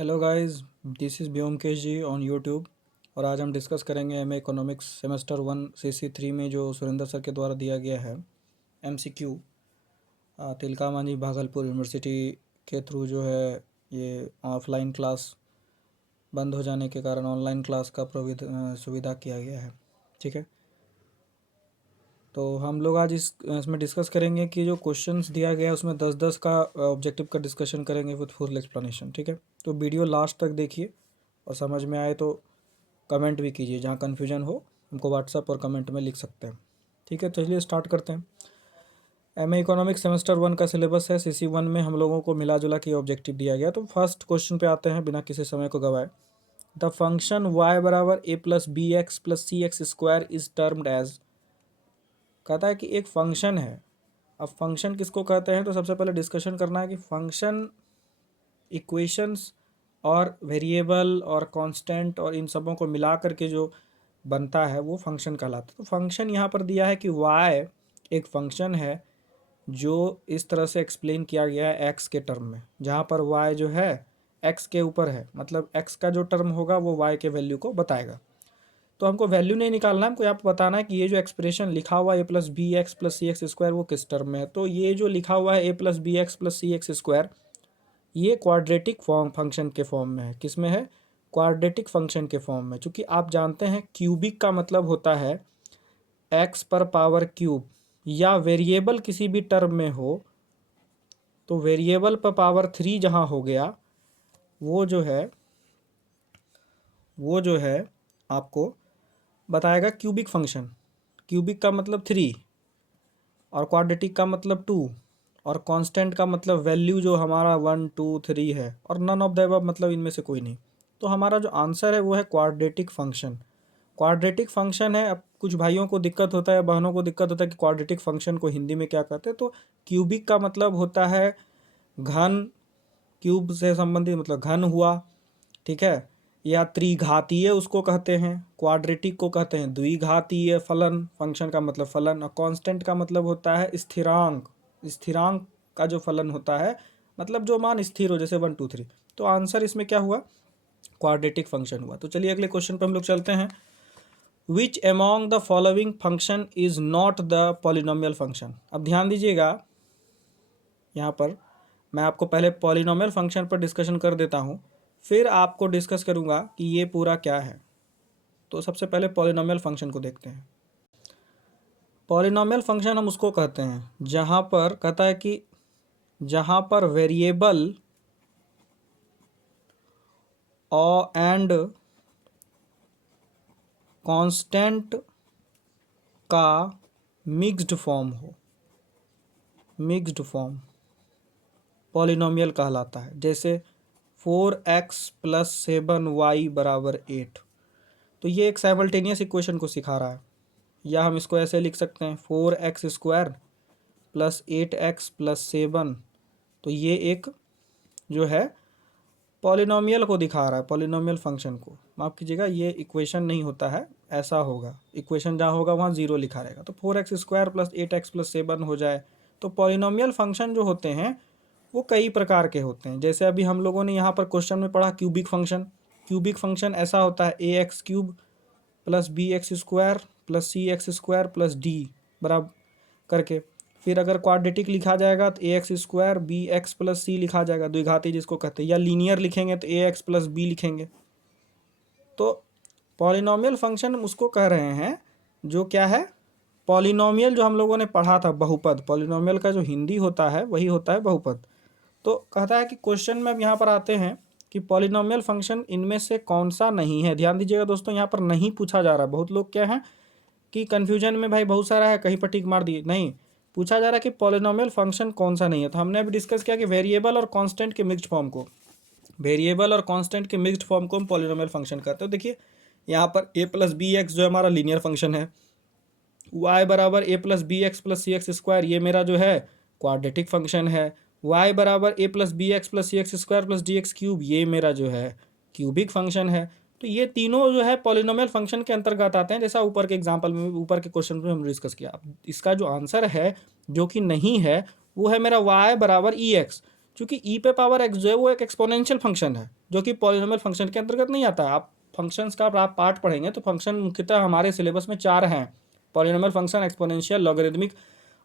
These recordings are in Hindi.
Hello guys, this is Byomkesh ji on YouTube. और आज हम डिस्कस करेंगे एमए इकोनॉमिक्स सेमेस्टर 1 CC3 में जो सुरेंद्र सर के द्वारा दिया गया है MCQ तिलका मांझी भागलपुर यूनिवर्सिटी के थ्रू जो है ये ऑफलाइन क्लास बंद हो जाने के कारण ऑनलाइन क्लास का सुविधा किया गया है। ठीक है, तो हम लोग आज इसमें डिस्कस करेंगे कि जो क्वेश्चंस दिया गया है उसमें 10-10 का ऑब्जेक्टिव का डिस्कशन करेंगे विद फुल एक्सप्लेनेशन। ठीक है, तो वीडियो लास्ट तक देखिए और समझ में आए तो कमेंट भी कीजिए। जहाँ कन्फ्यूजन हो हमको व्हाट्सएप और कमेंट में लिख सकते हैं। ठीक है, चलिए स्टार्ट करते हैं। एमए इकोनॉमिक्स सेमेस्टर 1 का सिलेबस है। CC1 में हम लोगों को मिला जुला के ऑब्जेक्टिव दिया गया। तो फर्स्ट क्वेश्चन पे आते हैं बिना किसी समय को गवाए। द फंक्शन y बराबर a plus B x plus C x square is termed as. कहता है कि एक फंक्शन है। अब फंक्शन किसको कहते हैं, तो सबसे पहले डिस्कशन करना है कि फंक्शन इक्वेशंस और वेरिएबल और कांस्टेंट और इन सबों को मिला करके जो बनता है वो फंक्शन कहलाता है। तो फंक्शन यहाँ पर दिया है कि y एक फंक्शन है जो इस तरह से एक्सप्लेन किया गया है x के टर्म में, जहाँ पर y जो है x के ऊपर है, मतलब x का जो टर्म होगा वो y के वैल्यू को बताएगा। तो हमको वैल्यू नहीं निकालना है, हमको यहाँ पर बताना है कि ये जो एक्सप्रेशन लिखा हुआ है a plus B x plus C x square वो किस टर्म में है। तो ये जो लिखा हुआ है a plus B x plus C x square ये क्वाड्रेटिक फॉर्म फंक्शन के फॉर्म में है। किस में है? क्वाड्रेटिक फंक्शन के फॉर्म में। चूँकि आप जानते हैं क्यूबिक का मतलब होता है x पर पावर क्यूब, या वेरिएबल किसी भी टर्म में हो तो वेरिएबल पर पावर 3 जहाँ हो गया वो जो है आपको बताएगा क्यूबिक फंक्शन। क्यूबिक का मतलब 3 और क्वाड्रेटिक का मतलब 2 और कांस्टेंट का मतलब वैल्यू जो हमारा 1 2 3 है, और नन ऑफ द अबव मतलब इनमें से कोई नहीं। तो हमारा जो आंसर है वो है क्वाड्रेटिक फंक्शन। क्वाड्रेटिक फंक्शन है। अब कुछ भाइयों को दिक्कत होता है, बहनों को दिक्कत होता है कि क्वाड्रेटिक फंक्शन को हिंदी में क्या कहते हैं। तो क्यूबिक का मतलब होता है घन, क्यूब से संबंधित मतलब घन हुआ। ठीक है, या त्रिघातीय उसको कहते हैं। क्वाड्रेटिक को कहते हैं द्विघातीय फलन, फंक्शन का मतलब फलन। और कांस्टेंट का मतलब होता है स्थिरांक। स्थिरांक का जो फलन होता है मतलब जो मान स्थिर हो, जैसे 1 2 3। तो आंसर इसमें क्या हुआ? क्वाड्रेटिक फंक्शन हुआ। तो चलिए अगले क्वेश्चन पर हम लोग चलते हैं। Which among the following function is not the polynomial function. अब ध्यान दीजिएगा, यहाँ पर मैं आपको पहले पॉलिनोमियल फंक्शन पर डिस्कशन कर देता हूँ, फिर आपको डिस्कस करूँगा कि ये पूरा क्या है। तो सबसे पहले पॉलिनोमियल फंक्शन को देखते हैं। पॉलिनोमियल फंक्शन हम उसको कहते हैं जहाँ पर कहता है कि जहाँ पर वेरिएबल और एंड कांस्टेंट का मिक्स्ड फॉर्म हो। मिक्स्ड फॉर्म पॉलिनोमियल कहलाता है। जैसे 4x प्लस 7y बराबर 8। तो ये एक साइमल्टेनियस इक्वेशन को सिखा रहा है। या हम इसको ऐसे लिख सकते हैं 4x square plus 8x plus 7। तो ये एक जो है पॉलिनोमियल को दिखा रहा है, पॉलिनोमियल फंक्शन को। माफ़ कीजिएगा, ये इक्वेशन नहीं होता है, ऐसा होगा। इक्वेशन जहाँ होगा वहाँ 0 लिखा रहेगा। तो 4x square plus 8x plus 7 हो जाए। तो पॉलिनोमियल फंक्शन जो होते हैं वो कई प्रकार के होते हैं। जैसे अभी हम लोगों ने यहाँ पर क्वेश्चन में पढ़ा क्यूबिक फंक्शन। क्यूबिक फंक्शन ऐसा होता है ax cube plus B X square plus सी एक्स स्क्वायर प्लस डी बराबर करके। फिर अगर क्वाड्रेटिक लिखा जाएगा तो ax square B x plus C लिखा जाएगा, द्विघाती जिसको कहते हैं। या लीनियर लिखेंगे तो ax प्लस बी लिखेंगे। तो पॉलिनोमियल फंक्शन उसको कह रहे हैं जो क्या है, पॉलिनोमियल जो हम लोगों ने पढ़ा था बहुपद। पॉलिनोमियल का जो हिंदी होता है वही होता है बहुपद। तो कहता है कि क्वेश्चन में अब यहाँ पर आते हैं कि पॉलिनोमियल फंक्शन इनमें से कौन सा नहीं है। ध्यान दीजिएगा दोस्तों, यहाँ पर नहीं पूछा जा रहा है। बहुत लोग क्या है कि कन्फ्यूजन में भाई बहुत सारा है, कहीं पर टिक मार दिए। नहीं, पूछा जा रहा है कि पॉलिनोमियल फंक्शन कौन सा नहीं है। तो हमने अभी डिस्कस किया कि वेरिएबल और कांस्टेंट के मिक्स्ड फॉर्म को, वेरिएबल और कांस्टेंट के मिक्स्ड फॉर्म को हम पॉलिनोमियल फंक्शन कहते हैं। देखिए यहाँ पर a प्लस बी एक्स जो हमारा लीनियर फंक्शन है, y बराबर a plus B x plus C x square ये मेरा जो है क्वाड्रेटिक फंक्शन है। y बराबर a plus B x plus C x square plus d x cube ये मेरा जो है क्यूबिक फंक्शन है। तो ये तीनों जो है पॉलिनोमियल फंक्शन के अंतर्गत आते हैं, जैसा ऊपर के एग्जाम्पल में, ऊपर के क्वेश्चन में हम डिस्कस किया। अब इसका जो आंसर है जो कि नहीं है वो है मेरा y बराबर ई एक्स। क्योंकि ई पे पावर एक्स जो है वो एक एक्सपोनेंशियल फंक्शन है जो कि पॉलिनोमियल फंक्शन के अंतर्गत नहीं आता है। आप फंक्शंस का आप पार्ट पढ़ेंगे तो फंक्शन मुख्यतः हमारे सिलेबस में 4 हैं, पॉलिनोमियल फंक्शन, एक्सपोनेंशियल, लॉगरिदमिक,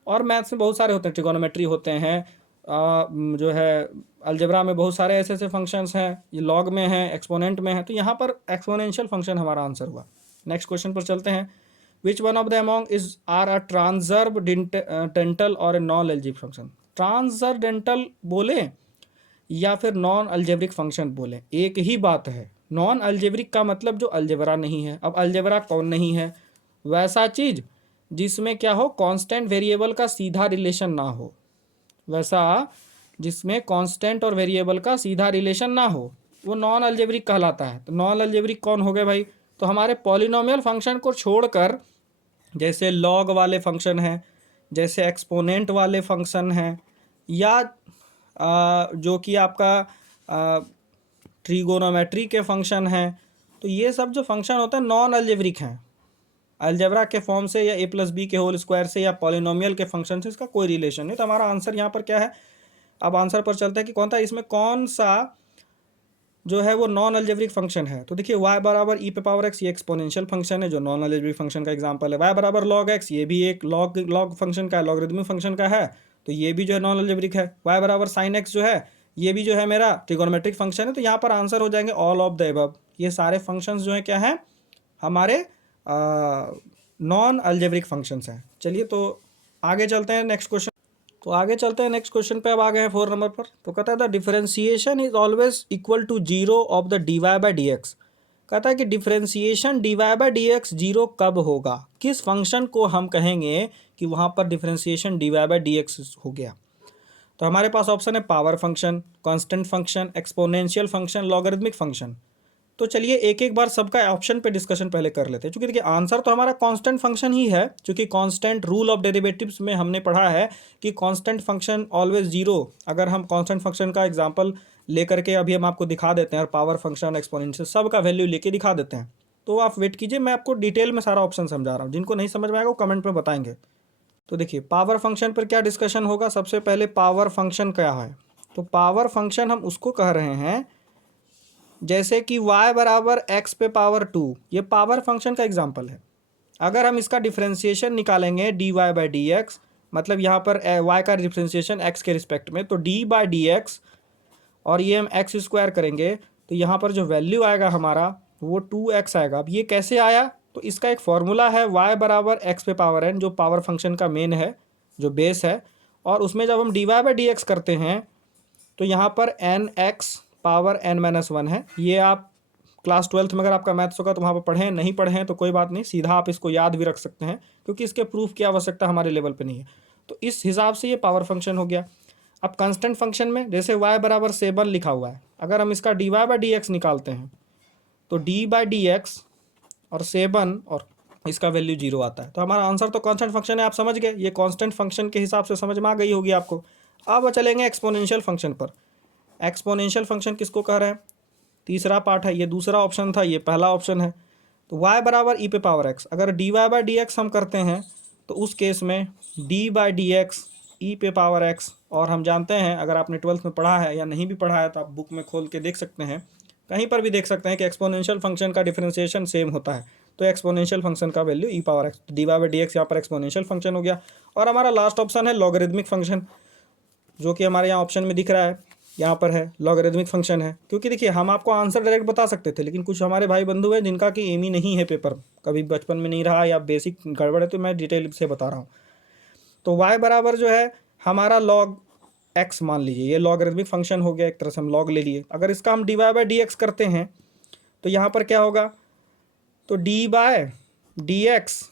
और मैथ्स में बहुत सारे होते हैं, ट्रिगोनोमेट्री होते हैं, जो है अलजेब्रा में बहुत सारे ऐसे ऐसे फंक्शंस हैं, ये लॉग में हैं, एक्सपोनेंट में है, तो यहाँ पर एक्सपोनेंशियल फंक्शन हमारा आंसर हुआ। नेक्स्ट क्वेश्चन पर चलते हैं। Which one of the among is are a transcendental और a non algebraic function. Transcendental बोले या फिर नॉन अलजेब्रिक फंक्शन बोले, एक ही बात है। नॉन अलजेब्रिक का मतलब जो अलजेब्रा नहीं है। अब अलजेब्रा कौन नहीं है? वैसा चीज जिसमें क्या हो, कांस्टेंट वेरिएबल का सीधा रिलेशन ना हो, वैसा जिसमें कांस्टेंट और वेरिएबल का सीधा रिलेशन ना हो, वो नॉन अलजेब्रिक कहलाता है। तो नॉन अलजेब्रिक कौन हो गए भाई? तो हमारे पॉलिनोमियल फंक्शन को छोड़कर, जैसे लॉग वाले फंक्शन हैं, जैसे एक्सपोनेंट वाले फंक्शन हैं, या जो कि आपका ट्रिगोनोमेट्री के फंक्शन हैं, तो ये सब जो फंक्शन होते हैं नॉन अलजेब्रिक हैं। अलजेब्रा के फॉर्म से या ए प्लस बी के होल स्क्वायर से या पॉलिनोमियल के फंक्शन से इसका कोई रिलेशन नहीं। तो हमारा आंसर यहाँ पर क्या है? अब आंसर पर चलते हैं कि कौन था, इसमें कौन सा जो है वो नॉन अलजेब्रिक फंक्शन है। तो देखिए y बराबर ई पे पावर एक्स, ये एक्सपोनेंशियल फंक्शन है जो नॉन अलजेब्रिक फंक्शन का एग्जांपल है। y बराबर लॉग एक्स, ये भी एक लॉग फंक्शन का है, लॉगरिदमिक फंक्शन का है, तो ये भी जो है नॉन अलजेब्रिक है। y बराबर साइन एक्स जो है, ये भी जो है मेरा ट्रिगोनोमेट्रिक फंक्शन है। तो यहाँ पर आंसर हो जाएंगे ऑल ऑफ द एबव। ये सारे फंक्शंस जो है क्या है, हमारे नॉन अलजेब्रिक फंक्शंस हैं। चलिए तो आगे चलते हैं नेक्स्ट क्वेश्चन। तो आगे चलते हैं नेक्स्ट क्वेश्चन पे। अब आ गए हैं 4 नंबर पर। तो कहता है the differentiation is always equal to 0 of the dy by d x. कहता है कि differentiation dy by d x 0 कब होगा, किस फंक्शन को हम कहेंगे कि वहाँ पर differentiation dy by d x हो गया। तो हमारे पास ऑप्शन है power function, constant function, exponential function, logarithmic function. तो चलिए एक एक बार सबका ऑप्शन पे डिस्कशन पहले कर लेते हैं, क्योंकि देखिए आंसर तो हमारा कांस्टेंट फंक्शन ही है, क्योंकि कांस्टेंट रूल ऑफ डेरिवेटिव्स में हमने पढ़ा है कि कांस्टेंट फंक्शन ऑलवेज 0। अगर हम कांस्टेंट फंक्शन का एग्जांपल लेकर के अभी हम आपको दिखा देते हैं, और पावर फंक्शन, एक्सपोनेंशियल, सब का वैल्यू लेके दिखा देते हैं। तो आप वेट कीजिए, मैं आपको डिटेल में सारा ऑप्शन समझा रहा हूँ। जिनको नहीं समझ में आएगा वो कमेंट में बताएंगे। तो देखिए पावर फंक्शन पर क्या डिस्कशन होगा। सबसे पहले पावर फंक्शन क्या है। तो पावर फंक्शन हम उसको कह रहे हैं जैसे कि y बराबर x पे पावर 2, ये पावर फंक्शन का एग्जांपल है। अगर हम इसका डिफरेंशिएशन निकालेंगे dy बाई डी एक्स, मतलब यहाँ पर y का डिफरेंशिएशन x के रिस्पेक्ट में, तो d बाई डी एक्स और ये हम x स्क्वायर करेंगे, तो यहाँ पर जो वैल्यू आएगा हमारा वो 2x आएगा। अब ये कैसे आया? तो इसका एक फॉर्मूला है y बराबर x पे पावर n, जो पावर फंक्शन का मेन है, जो बेस है, और उसमें जब हम dy बाई डी एक्स करते हैं तो यहाँ पर nx पावर n-1 है। ये आप क्लास 12th में अगर आपका मैथ्स होगा तो वहाँ पर पढ़ें, नहीं पढ़ें तो कोई बात नहीं, सीधा आप इसको याद भी रख सकते हैं, क्योंकि इसके प्रूफ की आवश्यकता हमारे लेवल पे नहीं है। तो इस हिसाब से ये पावर फंक्शन हो गया। अब कांस्टेंट फंक्शन में जैसे y बराबर 7 लिखा हुआ है, अगर हम इसका dy बाई डी एक्स निकालते हैं तो d बाई डी एक्स और 7 और इसका वैल्यू 0 आता है। तो हमारा आंसर तो कांस्टेंट फंक्शन है, आप समझ गए। ये कांस्टेंट फंक्शन के हिसाब से समझ में आ गई होगी आपको। अब चलेंगे एक्सपोनेंशियल फंक्शन पर। एक्सपोनेंशियल फंक्शन किसको कह रहे हैं? तीसरा पार्ट है, ये दूसरा ऑप्शन था, ये पहला ऑप्शन है। तो y बराबर ई पे पावर x, अगर dy बाई डी एक्स हम करते हैं तो उस केस में d बाई डी एक्स ई पे पावर x, और हम जानते हैं अगर आपने 12th में पढ़ा है या नहीं भी पढ़ा है तो आप बुक में खोल के देख सकते हैं, कहीं पर भी देख सकते हैं कि एक्सपोनेंशियल फंक्शन का डिफरेंशिएशन सेम होता है। तो एक्सपोनेंशियल फंक्शन का value E power x, dy by d x यहाँ पर एक्सपोनेंशियल फंक्शन हो गया। और हमारा लास्ट ऑप्शन है लॉगरिदमिक फंक्शन, जो कि हमारे यहाँ ऑप्शन में दिख रहा है, यहाँ पर है लॉगरिदमिक फंक्शन है। क्योंकि देखिए हम आपको आंसर डायरेक्ट बता सकते थे, लेकिन कुछ हमारे भाई बंधु हैं जिनका कि एम ही नहीं है, पेपर कभी बचपन में नहीं रहा या बेसिक गड़बड़ है, तो मैं डिटेल से बता रहा हूँ। तो y बराबर जो है हमारा लॉग x मान लीजिए, ये लॉगरिदमिक फंक्शन हो गया, एक तरह से हम लॉग ले लिए। अगर इसका हम dy बाई डी एक्स करते हैं तो यहाँ पर क्या होगा, तो d बाय डी एक्स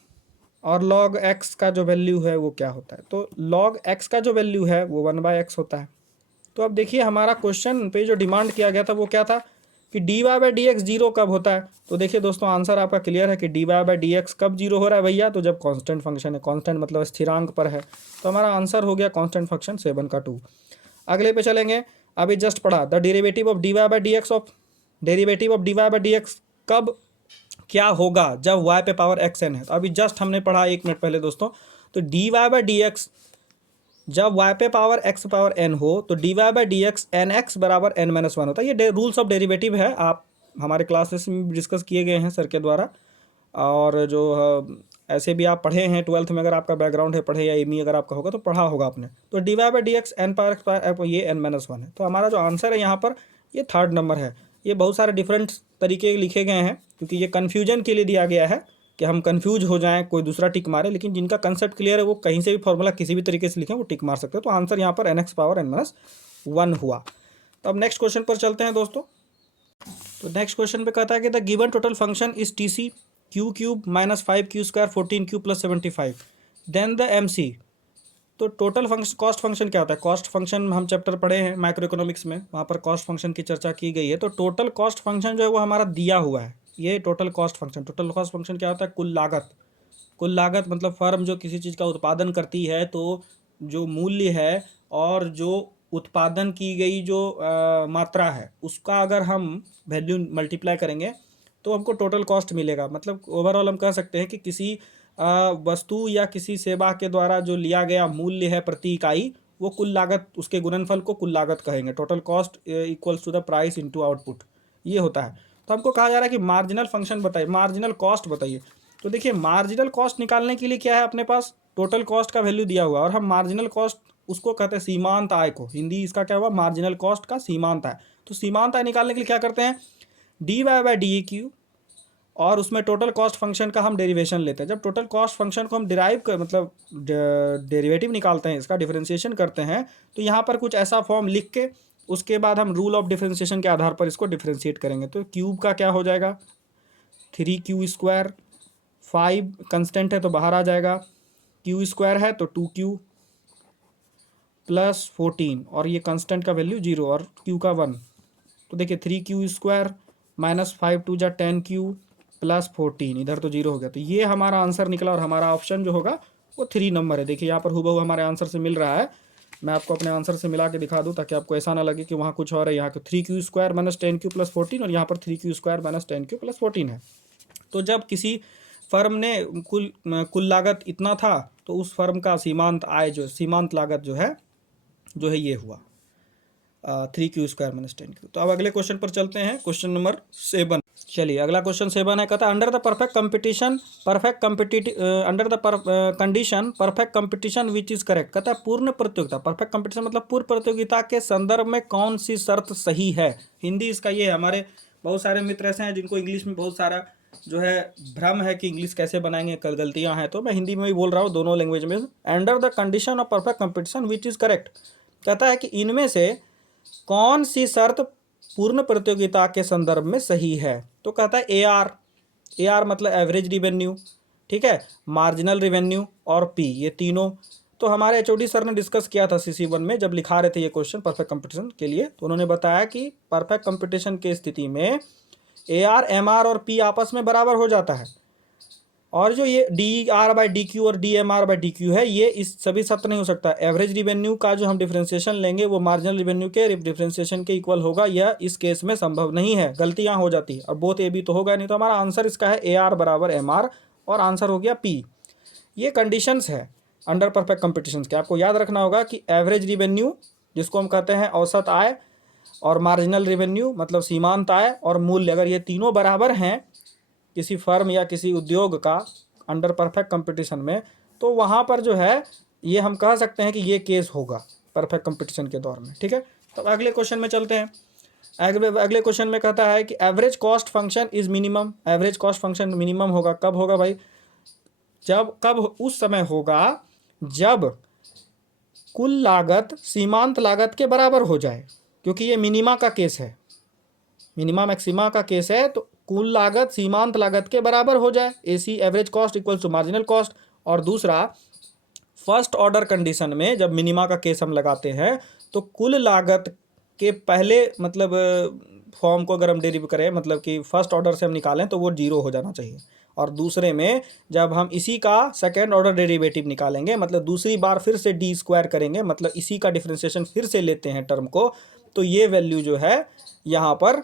और लॉग x का जो वैल्यू है वो क्या होता है, तो लॉग x का जो वैल्यू है वो 1/x होता है। तो अब देखिए हमारा क्वेश्चन पे जो डिमांड किया गया था वो क्या था कि dy बाई डी एक्स 0 कब होता है। तो देखिए दोस्तों आंसर आपका क्लियर है कि dy बाई डी एक्स कब 0 हो रहा है भैया, तो जब कांस्टेंट फंक्शन है, कांस्टेंट मतलब स्थिरांक पर है। तो हमारा आंसर हो गया कांस्टेंट फंक्शन 7 का 2। अगले पे चलेंगे। अभी जस्ट पढ़ा the derivative of dy by d x of derivative of dy by d x कब क्या होगा, जब y पे पावर xn है। तो अभी जस्ट हमने पढ़ा 1 मिनट पहले दोस्तों। तो dy बाई डी एक्स जब y पे पावर x पावर n हो तो dy by d x n x बराबर n माइनस वन होता है। ये रूल्स ऑफ डेरिवेटिव है, आप हमारे क्लासेस में डिस्कस किए गए हैं सर के द्वारा, और जो ऐसे भी आप पढ़े हैं 12th में, अगर आपका बैकग्राउंड है पढ़े, या एमई अगर आपका होगा तो पढ़ा होगा आपने। तो d y by d x n power x power ये n माइनस वन है। तो हमारा जो आंसर है यहाँ पर ये थर्ड नंबर है। ये बहुत सारे डिफरेंट तरीके लिखे गए हैं क्योंकि ये कन्फ्यूजन के लिए दिया गया है कि हम कन्फ्यूज हो जाएं, कोई दूसरा टिक मारे, लेकिन जिनका कंसेप्ट क्लियर है वो कहीं से भी फॉर्मूला किसी भी तरीके से लिखें वो टिक मार सकते हैं। तो आंसर यहाँ पर n x power n minus one हुआ। तो अब नेक्स्ट क्वेश्चन पर चलते हैं दोस्तों। तो नेक्स्ट क्वेश्चन पे कहता है कि the given total function is T C q cube minus five q square 14 q plus 75 then the M C. तो टोटल फंक्शन कॉस्ट फंक्शन क्या होता है? कॉस्ट फंक्शन हम चैप्टर पढ़े हैं माइक्रो इकोनॉमिक्स में, वहाँ पर कॉस्ट फंक्शन की चर्चा की गई है। तो टोटल कॉस्ट फंक्शन जो है वो हमारा दिया हुआ है, ये total cost function. Total cost function क्या होता है? कुल लागत। कुल लागत मतलब फर्म जो किसी चीज़ का उत्पादन करती है तो जो मूल्य है और जो उत्पादन की गई जो मात्रा है उसका अगर हम वैल्यू मल्टीप्लाई करेंगे तो हमको टोटल कॉस्ट मिलेगा। मतलब ओवरऑल हम कह सकते हैं कि किसी वस्तु या किसी सेवा के द्वारा जो लिया गया मूल्य है प्रति इकाई, वो कुल लागत, उसके गुणनफल को कुल लागत कहेंगे। Total cost equals to the price into output, ये होता है। तो हमको कहा जा रहा है कि मार्जिनल फंक्शन बताइए, मार्जिनल कॉस्ट बताइए। तो देखिए मार्जिनल कॉस्ट निकालने के लिए क्या है, अपने पास टोटल कॉस्ट का वैल्यू दिया हुआ है और हम मार्जिनल कॉस्ट उसको कहते हैं सीमांत आय को, हिंदी इसका क्या हुआ, मार्जिनल कॉस्ट का सीमांत आय। तो सीमांत आय निकालने के लिए क्या करते हैं, d y by d q, और उसमें टोटल कॉस्ट फंक्शन का हम डेरिवेशन लेते हैं। जब टोटल कॉस्ट फंक्शन को हम डिराइव कर मतलब डेरिवेटिव निकालते हैं, इसका डिफरेंशिएशन करते हैं, तो यहाँ पर कुछ ऐसा फॉर्म लिख के उसके बाद हम रूल ऑफ डिफरेंशिएशन के आधार पर इसको डिफरेंशिएट करेंगे। तो क्यूब का क्या हो जाएगा, 3q², 5 कंस्टेंट है तो बाहर आ जाएगा, q² है तो 2q प्लस 14, और ये कंस्टेंट का वैल्यू 0 और q का 1। तो देखिए 3q² माइनस 5 2 जा 10q प्लस 14, इधर तो 0 हो गया। तो ये हमारा आंसर निकला और हमारा ऑप्शन जो होगा वो 3 नंबर है। देखिए यहाँ पर हुबहू हमारे आंसर से मिल रहा है। मैं आपको अपने आंसर से मिला के दिखा दूँ ताकि आपको ऐसा ना लगे कि वहाँ कुछ और है। यहाँ 3q² माइनस 10q प्लस 14 और यहाँ पर 3q² माइनस 10q प्लस 14 है। तो जब किसी फर्म ने कुल लागत इतना था तो उस फर्म का सीमांत आय जो सीमांत लागत जो है ये हुआ 3q² माइनस 10q। तो अब अगले क्वेश्चन पर चलते हैं, क्वेश्चन नंबर 7। चलिए अगला क्वेश्चन 7 है, कहता है under the perfect competition under the condition perfect competition which is correct. कहता है पूर्ण प्रतियोगिता, परफेक्ट कंपटीशन मतलब पूर्ण प्रतियोगिता के संदर्भ में कौन सी शर्त सही है। हिंदी इसका ये है। हमारे बहुत सारे मित्र ऐसे हैं जिनको इंग्लिश में बहुत सारा जो है भ्रम है कि इंग्लिश कैसे बनाएंगे, कल गलतियां हैं, तो मैं हिंदी में भी बोल रहा हूँ दोनों लैंग्वेज में। Under the condition of perfect competition which is correct, कहता है कि इनमें से कौन सी शर्त पूर्ण प्रतियोगिता के संदर्भ में सही है। तो कहता है ए आर मतलब एवरेज रिवेन्यू, ठीक है, मार्जिनल रिवेन्यू और पी, ये तीनों। तो हमारे एचओडी सर ने डिस्कस किया था CC1 में जब लिखा रहे थे ये क्वेश्चन परफेक्ट कंपटीशन के लिए, तो उन्होंने बताया कि परफेक्ट कंपटीशन की स्थिति में AR MR और P आपस में बराबर हो जाता है, और जो ये DR बाई डी क्यू और DMR बाई डी क्यू है ये इस सभी शर्त नहीं हो सकता। एवरेज रिवेन्यू का जो हम डिफरेंशिएशन लेंगे वो मार्जिनल रिवेन्यू के डिफरेंशिएशन के इक्वल होगा, यह इस केस में संभव नहीं है, गलतियां हो जाती है, और बोथ ए बी तो होगा नहीं। तो हमारा आंसर इसका है AR बराबर MR और आंसर हो गया P। ये कंडीशंस है अंडर परफेक्ट कंपटीशन के। आपको याद रखना होगा कि एवरेज रिवेन्यू जिसको हम कहते हैं औसत आय, और मार्जिनल रिवेन्यू मतलब सीमांत आय, और मूल्य, अगर ये तीनों बराबर हैं किसी फर्म या किसी उद्योग का अंडर परफेक्ट कंपटीशन में, तो वहाँ पर जो है ये हम कह सकते हैं कि ये केस होगा परफेक्ट कंपटीशन के दौर में, ठीक है। तो अगले क्वेश्चन में चलते हैं। अगले क्वेश्चन में कहता है कि average cost function is minimum. Average cost function minimum होगा, कब होगा भाई, कब उस समय होगा जब कुल लागत सीमांत लागत के बराबर हो जाए, क्योंकि ये मिनिमा का केस है, मिनिमा मैक्सिमा का केस है। तो कुल लागत सीमांत लागत के बराबर हो जाए, AC average cost equals to marginal cost. और दूसरा फर्स्ट ऑर्डर कंडीशन में जब मिनिमा का केस हम लगाते हैं तो कुल लागत के पहले मतलब फॉर्म को अगर हम डेरिव करें, मतलब कि फर्स्ट ऑर्डर से हम निकालें तो वो 0 हो जाना चाहिए। और दूसरे में जब हम इसी का सेकेंड ऑर्डर डेरिवेटिव निकालेंगे, मतलब दूसरी बार फिर से D² करेंगे, मतलब इसी का डिफरेंशिएशन फिर से लेते हैं टर्म को, तो ये वैल्यू जो है यहाँ पर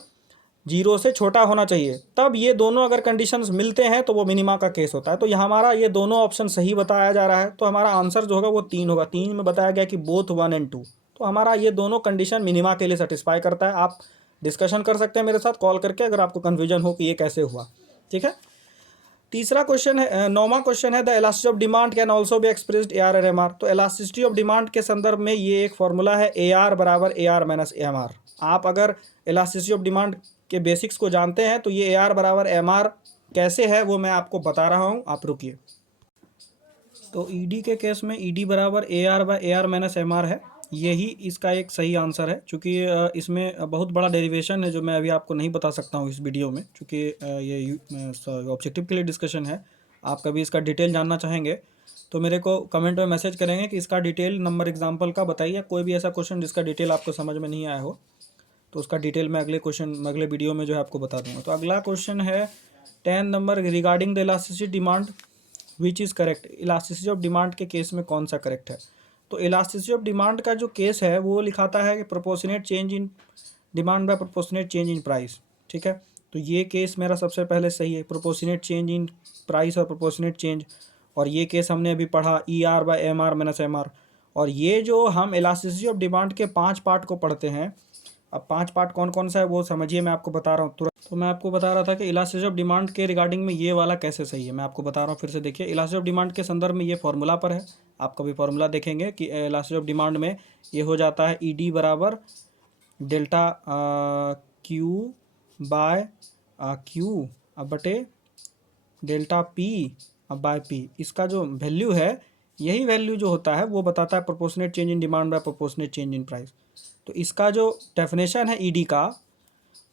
जीरो से छोटा होना चाहिए, तब ये दोनों अगर कंडीशंस मिलते हैं तो वो मिनिमा का केस होता है। तो यहाँ हमारा ये दोनों ऑप्शन सही बताया जा रहा है, तो हमारा आंसर जो होगा वो 3 होगा। 3 में बताया गया कि बोथ 1 एंड 2, तो हमारा ये दोनों कंडीशन मिनिमा के लिए सेटिस्फाई करता है। आप डिस्कशन कर सकते हैं मेरे साथ कॉल करके अगर आपको कन्फ्यूजन हो कि ये कैसे हुआ। ठीक है, तीसरा क्वेश्चन है, 9वां क्वेश्चन है, the elasticity of demand can also be expressed A R और एम आर। तो इलास्टिसिटी ऑफ डिमांड के संदर्भ में ये एक फॉर्मूला है, ए आर बराबर A R minus M R. आप अगर इलास्टिसिटी ऑफ डिमांड के बेसिक्स को जानते हैं तो ये ए आर बराबर एम आर कैसे है वो मैं आपको बता रहा हूँ, आप रुकिए। तो ईडी के केस में ईडी बराबर A R by A R minus M R है, यही इसका एक सही आंसर है। चूँकि इसमें बहुत बड़ा डेरिवेशन है जो मैं अभी आपको नहीं बता सकता हूँ इस वीडियो में, चूँकि ये ऑब्जेक्टिव के लिए डिस्कशन है। आप कभी इसका डिटेल जानना चाहेंगे तो मेरे को कमेंट में मैसेज करेंगे कि इसका डिटेल नंबर एग्जाम्पल का बताइए। कोई भी ऐसा क्वेश्चन जिसका डिटेल आपको समझ में नहीं आया हो तो उसका डिटेल मैं अगले वीडियो में जो है आपको बता दूंगा। तो अगला क्वेश्चन है 10 number, regarding the elasticity demand which is correct. Elasticity of demand के केस में कौन सा करेक्ट है? तो इलास्टिसिटी ऑफ डिमांड का जो केस है वो लिखाता है कि proportionate change in demand by proportionate change in price. ठीक है, तो ये केस मेरा सबसे पहले सही है, प्रोपोर्शनेट चेंज इन प्राइस और प्रोपोर्शनेट चेंज। और ये केस हमने अभी पढ़ा E R by M R minus M R. और ये जो हम इलास्टिसिटी ऑफ डिमांड के 5 पार्ट को पढ़ते हैं, अब 5 पार्ट कौन कौन सा है वो समझिए, मैं आपको बता रहा हूँ तुरंत। तो मैं आपको बता रहा था कि इलास्टिसिटी ऑफ डिमांड के रिगार्डिंग में ये वाला कैसे सही है, मैं आपको बता रहा हूँ फिर से। देखिए, इलास्टिसिटी ऑफ डिमांड के संदर्भ में ये फॉर्मूला पर है, आप कभी फॉर्मूला देखेंगे कि इलास्टिसिटी ऑफ डिमांड में ये हो जाता है ई डी बराबर डेल्टा क्यू बाय क्यू अब बटे डेल्टा पी अब बाय पी। इसका जो वैल्यू है, यही वैल्यू जो होता है वो बताता है proportionate change in demand by proportionate change in price. तो इसका जो डेफिनेशन है ईडी का,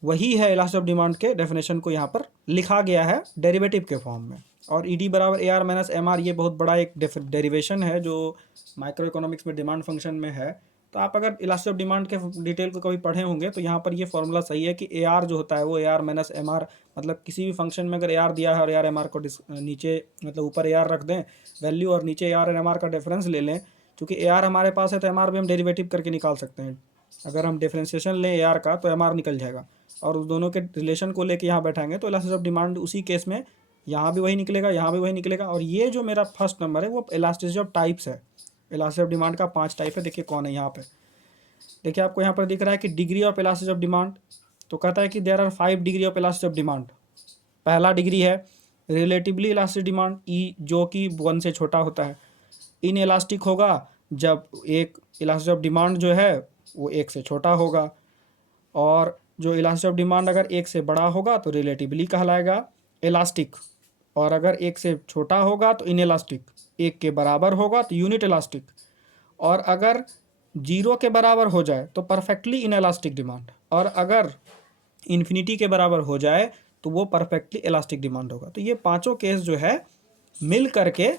वही है इलास्टिसिटी ऑफ डिमांड के डेफिनेशन को यहाँ पर लिखा गया है डेरिवेटिव के फॉर्म में। और ईडी बराबर A R minus M R, ये बहुत बड़ा एक डेरिवेशन है जो माइक्रो इकोनॉमिक्स में डिमांड फंक्शन में है। तो आप अगर इलास्टिसिटी ऑफ डिमांड के डिटेल को कभी पढ़े होंगे तो यहाँ पर ये फॉर्मूला सही है कि ए आर जो होता है वो A R minus M R, मतलब किसी भी फंक्शन में अगर ए आर दिया है और ए आर एम आर को नीचे मतलब ऊपर ए आर रख दें वैल्यू और नीचे ए आर और एम आर का डिफरेंस ले लें। क्योंकि ए आर हमारे पास है तो एम आर भी हम डेरिवेटिव करके निकाल सकते हैं। अगर हम डिफरेंशिएशन लें ए आर का तो एम आर निकल जाएगा, और उस दोनों के रिलेशन को लेके यहाँ बैठाएंगे तो इलास्टिसिटी ऑफ डिमांड उसी केस में यहाँ भी वही निकलेगा, यहाँ भी वही निकलेगा। और ये जो मेरा फर्स्ट नंबर है वो इलास्टिसिटी ऑफ टाइप्स है। इलास्टिसिटी ऑफ डिमांड का 5 टाइप है, देखिए कौन है यहाँ पे। देखिए आपको यहाँ पर दिख रहा है कि degree of elasticity of demand, तो कहता है कि there are 5 degree of elasticity of demand. पहला डिग्री है रिलेटिवली इलास्टिक डिमांड, ई, जो कि 1 से छोटा होता है। इन इलास्टिक होगा जब एक इलास्टिसिटी ऑफ डिमांड जो है वो 1 से छोटा होगा, और जो इलास्टिसिटी ऑफ डिमांड अगर 1 से बड़ा होगा तो रिलेटिवली कहलाएगा इलास्टिक, और अगर 1 से छोटा होगा तो इन इलास्टिक, 1 के बराबर होगा तो यूनिट इलास्टिक, और अगर 0 के बराबर हो जाए तो परफेक्टली इन इलास्टिक डिमांड, और अगर इन्फिनिटी के बराबर हो जाए तो वो परफेक्टली इलास्टिक डिमांड होगा। तो ये पांचों केस जो है मिल करके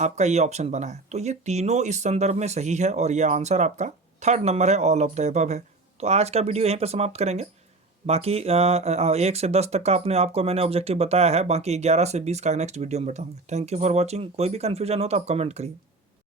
आपका ये ऑप्शन बना है। तो ये तीनों इस संदर्भ में सही है और ये आंसर आपका 3rd नंबर है, ऑल ऑफ द अबव है। तो आज का वीडियो यहीं पे समाप्त करेंगे। बाकी 1 से 10 तक का अपने आपको मैंने ऑब्जेक्टिव बताया है, बाकी 11 से 20 का नेक्स्ट वीडियो में बताऊंगा। Thank you for watching. कोई भी कन्फ्यूजन हो तो आप कमेंट करिए।